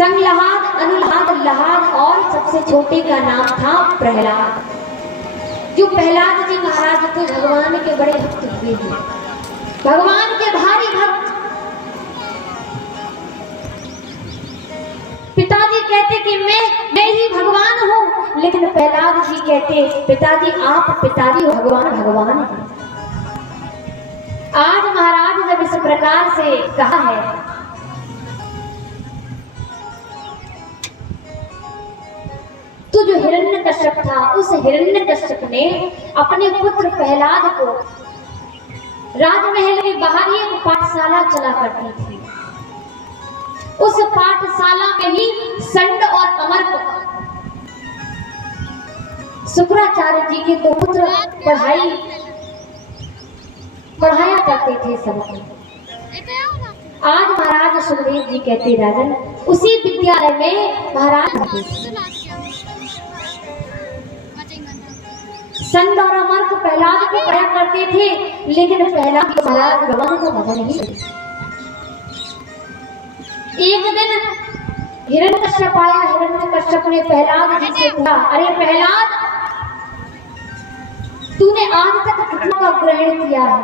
संगलहाद, अनुलहाद, लहाद और सबसे छोटे का नाम था प्रहलाद। जो प्रहलाद जी महाराज थे भगवान के बड़े भक्त हुए थे, भगवान के भारी भक्त। पिताजी कहते कि मैं ही भगवान हूँ, लेकिन प्रहलाद जी कहते पिताजी आप पिताजी हो, भगवान भगवान है। आज महाराज जब इस प्रकार से कहा है तो जो हिरण्यकश्यप था, उस हिरण्यकश्यप ने अपने पुत्र प्रहलाद को राजमहल के बाहर एक पाठशाला चला करती थी। उस पाठशाला में ही संड और अमर शुक्राचार्य जी के दो पुत्र पढ़ाया करते थे सबको। आज महाराज सुखदेव जी कहते राजन उसी विद्यालय में महाराज संड और अमर को प्रहलाद को पढ़ा करते थे, लेकिन प्रहलाद महाराज भगवान को मजा नहीं। एक दिन हिरण्यकश्यप आया, हिरण्यकश्यप ने प्रहलाद जी से कहा, अरे प्रहलाद तूने आज तक कितना का ग्रहण किया है?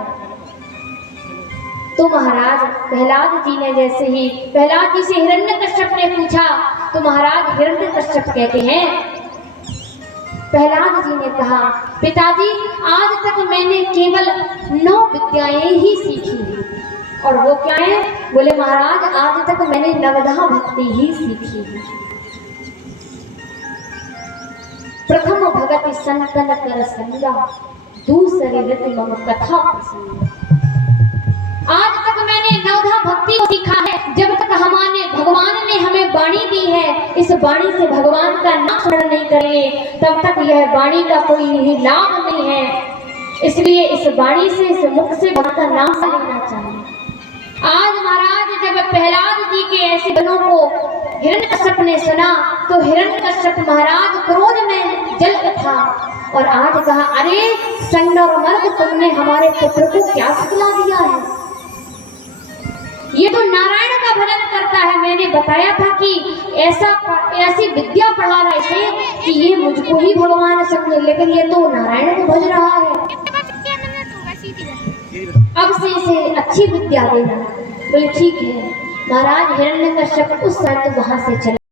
तो महाराज प्रहलाद जी ने जैसे ही प्रहलाद जी से हिरण्यकश्यप ने पूछा तो महाराज हिरण्यकश्यप कहते हैं, प्रहलाद जी ने कहा पिताजी आज तक मैंने केवल 9 विद्याएं ही सीखी हैं। और वो क्या है? बोले महाराज आज तक मैंने नवधा भक्ति ही सीखी है। प्रथम भगति संतन कर संगा, दूसरी रति मम कथा प्रसंगा। आज तक मैंने नवधा भक्ति को सीखा है। जब तक हमारे भगवान ने हमें वाणी दी है, इस वाणी से भगवान का नाम स्मरण नहीं करेंगे तब तक यह वाणी का कोई ही लाभ नहीं है। इसलिए इस वाणी से, इस मुख से भगवान का नाम लेना चाहिए। आज महाराज जब प्रहलाद जी के ऐसे वचनों को हिरण्यकश्यप ने सुना तो हिरण्यकश्यप महाराज क्रोध में जल उठा और आज कहा, अरे संड और अमर तुमने हमारे पुत्र को क्या सिखला दिया है? ये तो नारायण का भजन करता है। मैंने बताया था कि ऐसी विद्या पढ़ा रहा है कि ये मुझको ही भगवान समझे, लेकिन ये तो नारायण को भज रहा है। अब से इसे अच्छी विद्या देना। बोले ठीक है। महाराज हिरण्यकश्यप उस समय तो वहां से चले।